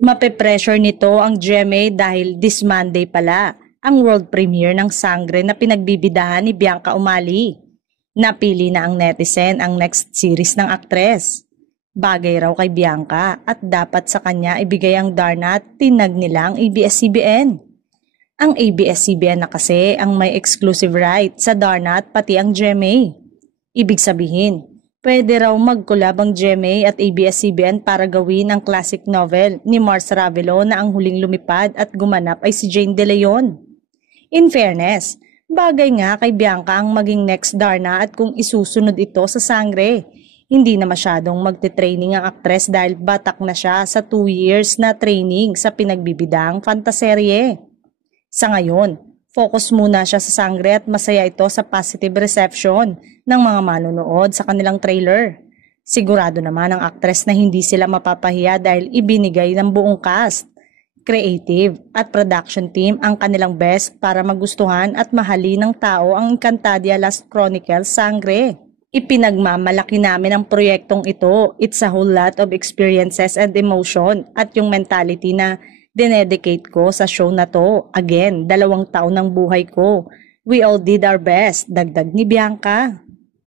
Mape-pressure nito ang GMA dahil this Monday pala ang world premiere ng Sangre na pinagbibidahan ni Bianca Umali. Napili na ang netizen ang next series ng aktres. Bagay raw kay Bianca at dapat sa kanya ibigay ang Darna at tinag nila ang ABS-CBN. Ang ABS-CBN na kasi ang may exclusive right sa Darna at pati ang GMA. Ibig sabihin, pwede raw mag-collab ang GMA at ABS-CBN para gawin ang classic novel ni Mars Ravelo na ang huling lumipad at gumanap ay si Jane De Leon. In fairness, bagay nga kay Bianca ang maging next Darna at kung isusunod ito sa Sangre. Hindi na masyadong magte-training ang aktres dahil batak na siya sa 2 years na training sa pinagbibidang fantaserye. Sa ngayon, focus muna siya sa Sangre at masaya ito sa positive reception ng mga manonood sa kanilang trailer. Sigurado naman ang aktres na hindi sila mapapahiya dahil ibinigay ng buong cast, creative at production team ang kanilang best para magustuhan at mahalin ng tao ang Encantadia Last Chronicles Sangre. Ipinagmamalaki namin ang proyektong ito. It's a whole lot of experiences and emotion at yung mentality na dinedicate ko sa show na to. Again, 2 taon ng buhay ko. We all did our best, dagdag ni Bianca.